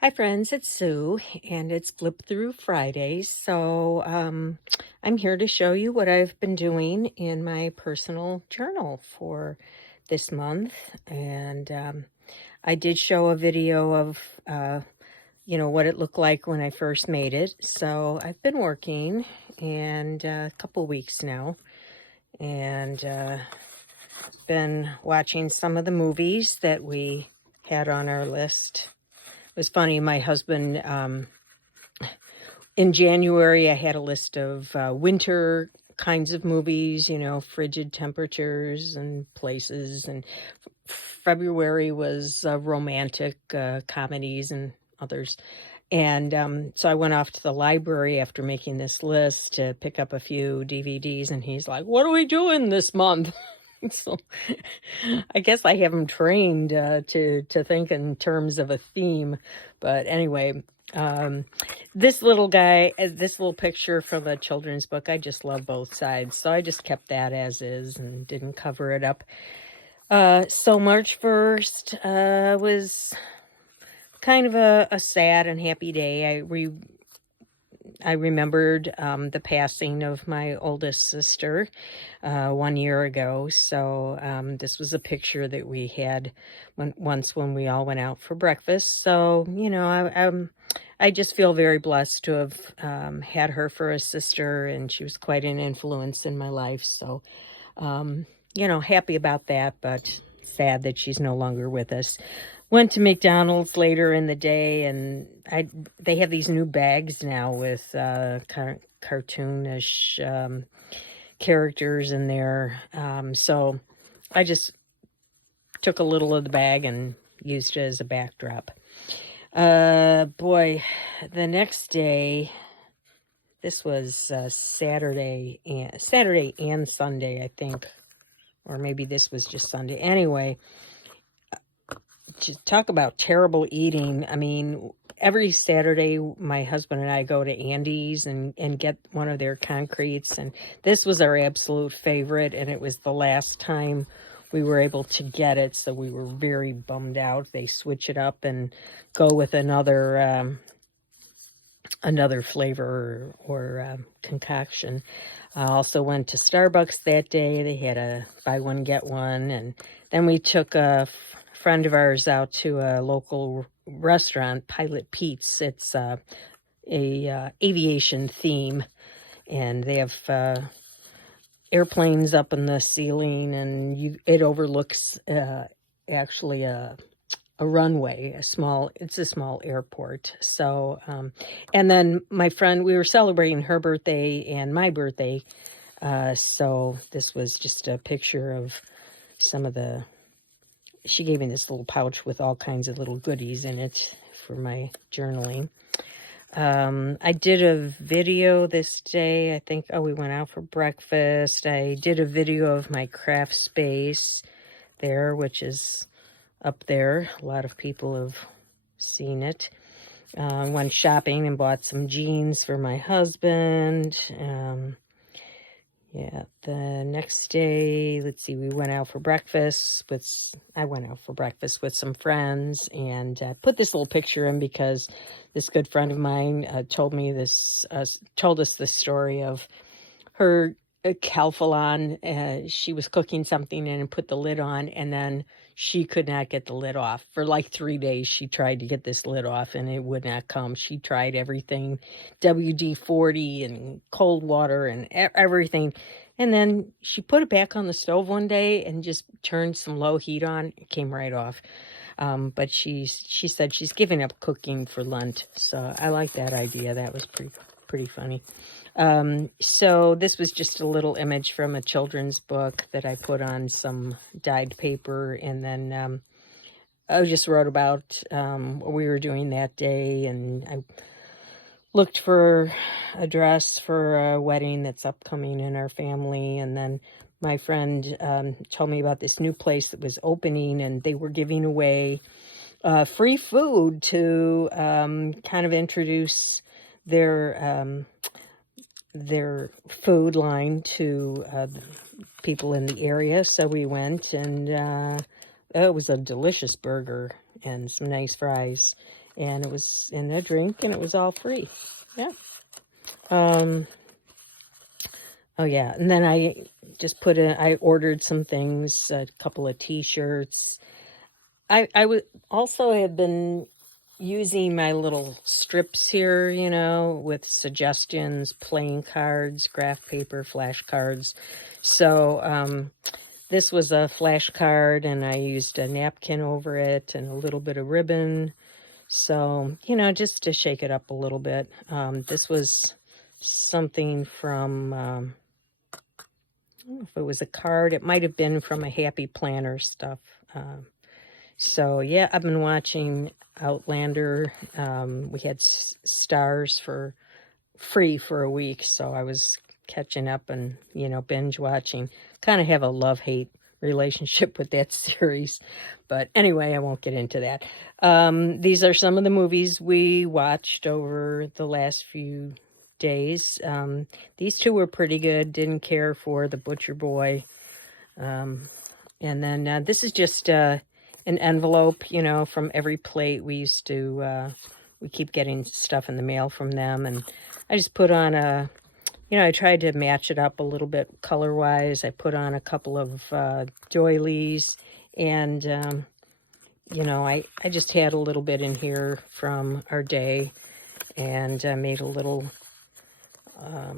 Hi friends, it's Sue and it's Flip Through Fridays. I'm here to show you what I've been doing in my personal journal for this month. And I did show a video of, what it looked like when I first made it. So I've been working and a couple weeks now and been watching some of the movies that we had on our list. It was funny, my husband, in January, I had a list of winter kinds of movies, frigid temperatures and places. And February was romantic comedies and others. And so I went off to the library after making this list to pick up a few DVDs. And he's like, "What are we doing this month?" So I guess I have him trained to think in terms of a theme. But anyway, um, this little guy, this little picture from a children's book, I just love both sides. So I just kept that as is and didn't cover it up. So March 1st was kind of a sad and happy day. I remembered the passing of my oldest sister 1 year ago. So this was a picture that we had once when we all went out for breakfast. So, I just feel very blessed to have had her for a sister, and she was quite an influence in my life. So, happy about that, but sad that she's no longer with us. Went to McDonald's later in the day, and they have these new bags now with cartoonish characters in there. So I just took a little of the bag and used it as a backdrop. Boy, the next day, this was Saturday and Sunday, I think, or maybe this was just Sunday. Anyway, to talk about terrible eating. I mean, every Saturday, my husband and I go to Andy's and get one of their concretes. And this was our absolute favorite. And it was the last time we were able to get it. So we were very bummed out. They switch it up and go with another flavor or concoction. I also went to Starbucks that day. They had a buy one, get one. And then we took a friend of ours out to a local restaurant, Pilot Pete's. It's a aviation theme, and they have airplanes up in the ceiling, and it overlooks actually a runway, it's a small airport. So, and then my friend, we were celebrating her birthday and my birthday. So this was just a picture of she gave me this little pouch with all kinds of little goodies in it for my journaling. I did a video this day. I think, we went out for breakfast. I did a video of my craft space there, which is up there. A lot of people have seen it. Went shopping and bought some jeans for my husband. The next day, let's see, I went out for breakfast with some friends, and put this little picture in because this good friend of mine told us the story of her Calphalon. She was cooking something and put the lid on, and then she could not get the lid off. For like 3 days, she tried to get this lid off, and it would not come. She tried everything, WD-40 and cold water and everything. And then she put it back on the stove one day and just turned some low heat on. It came right off. But she said she's giving up cooking for Lent. So I like that idea. That was pretty funny. So this was just a little image from a children's book that I put on some dyed paper, and then I just wrote about what we were doing that day, and I looked for a dress for a wedding that's upcoming in our family. And then my friend told me about this new place that was opening, and they were giving away free food to kind of introduce their food line to people in the area. So we went, and it was a delicious burger and some nice fries. and it was in a drink, and it was all free. Yeah. Oh yeah, and then I just I ordered some things, a couple of t-shirts. I would also have been using my little strips here, with suggestions, playing cards, graph paper, flashcards. So this was a flashcard, and I used a napkin over it and a little bit of ribbon. So, just to shake it up a little bit. This was something from, I don't know if it was a card. It might have been from a Happy Planner stuff. So, yeah, I've been watching Outlander. We had Stars for free for a week, so I was catching up and, binge watching. Kind of have a love-hate relationship with that series. But anyway, I won't get into that. These are some of the movies we watched over the last few days. These two were pretty good. Didn't care for The Butcher Boy. And then this is just an envelope, from Every Plate. We used to, we keep getting stuff in the mail from them. And I just put on I tried to match it up a little bit color-wise. I put on a couple of doilies, and, I just had a little bit in here from our day, and made a little, I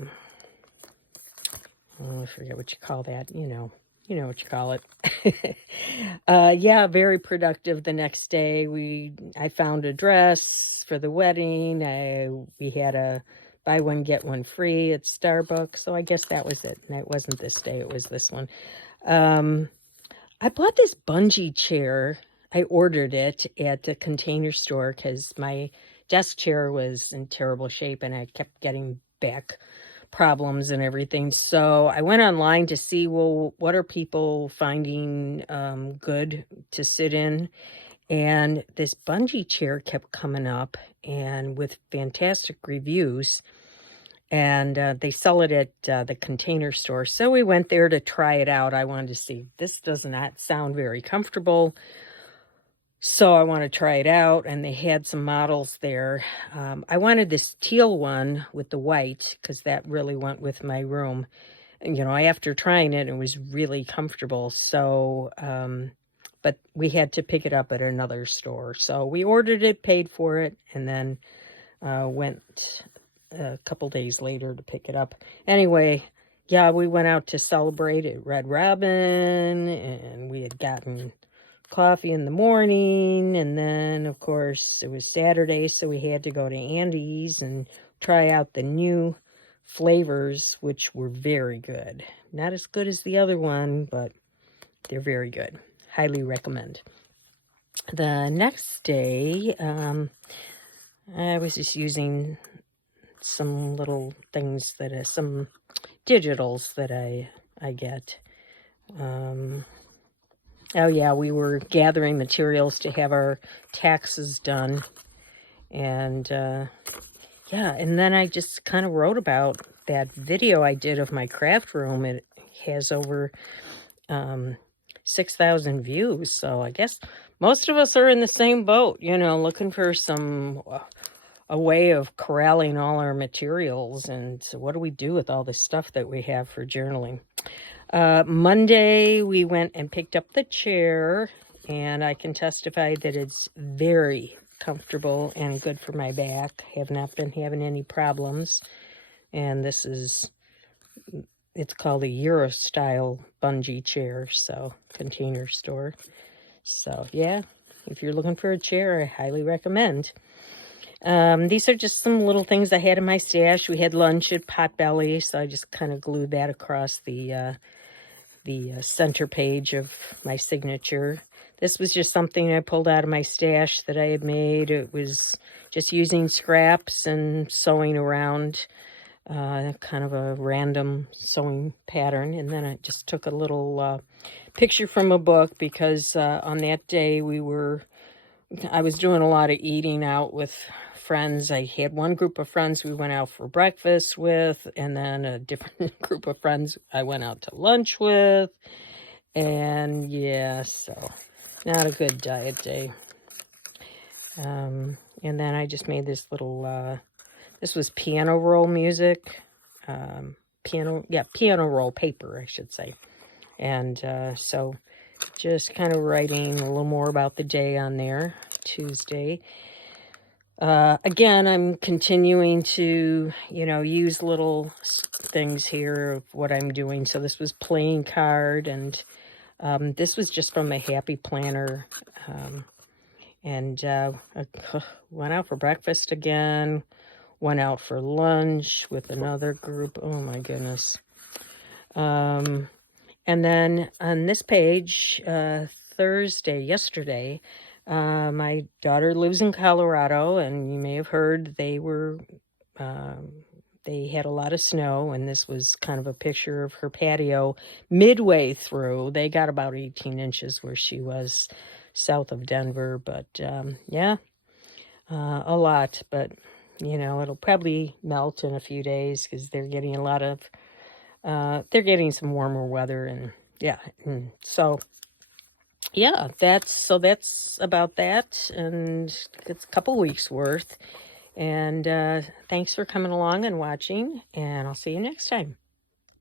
forget what you call that, you know what you call it. Yeah, very productive the next day. I found a dress for the wedding. We had a buy one, get one free at Starbucks. So I guess that was it. And it wasn't this day. It was this one. I bought this bungee chair. I ordered it at the Container Store because my desk chair was in terrible shape and I kept getting back problems and everything. So I went online to see, well, what are people finding good to sit in? And this bungee chair kept coming up and with fantastic reviews. And they sell it at the Container Store. So we went there to try it out. I wanted to see, this does not sound very comfortable. So I want to try it out. And they had some models there. I wanted this teal one with the white because that really went with my room. And, after trying it, it was really comfortable. So, but we had to pick it up at another store. So we ordered it, paid for it, and then went a couple days later to pick it up. Anyway, yeah, we went out to celebrate at Red Robin, and we had gotten coffee in the morning, and then, of course, it was Saturday, so we had to go to Andy's and try out the new flavors, which were very good. Not as good as the other one, but they're very good. Highly recommend. The next day, I was just using some little things some digitals that I get. Oh yeah, we were gathering materials to have our taxes done. And yeah, and then I just kind of wrote about that video I did of my craft room. It has over 6,000 views. So I guess most of us are in the same boat, looking for a way of corralling all our materials. And so what do we do with all this stuff that we have for journaling? Monday, we went and picked up the chair, and I can testify that it's very comfortable and good for my back. Have not been having any problems. And it's called a Euro-style bungee chair, so Container Store. So, yeah, if you're looking for a chair, I highly recommend. These are just some little things I had in my stash. We had lunch at Potbelly, so I just kind of glued that across the center page of my signature. This was just something I pulled out of my stash that I had made. It was just using scraps and sewing around kind of a random sewing pattern. And then I just took a little picture from a book because on that day I was doing a lot of eating out with friends. I had one group of friends we went out for breakfast with, and then a different group of friends I went out to lunch with. And yeah, so not a good diet day. And then I just made this little, this was piano roll music, piano roll paper, I should say. And so just kind of writing a little more about the day on there, Tuesday. Again, I'm continuing to, use little things here of what I'm doing. So this was playing card, and this was just from a Happy Planner. And I went out for breakfast again, went out for lunch with another group. Oh my goodness. And then on this page, yesterday, my daughter lives in Colorado, and you may have heard they had a lot of snow, and this was kind of a picture of her patio midway through. They got about 18 inches where she was south of Denver, but yeah, a lot. But, it'll probably melt in a few days because they're getting they're getting some warmer weather, and yeah. So yeah, that's about that, and it's a couple weeks worth. And thanks for coming along and watching, and I'll see you next time.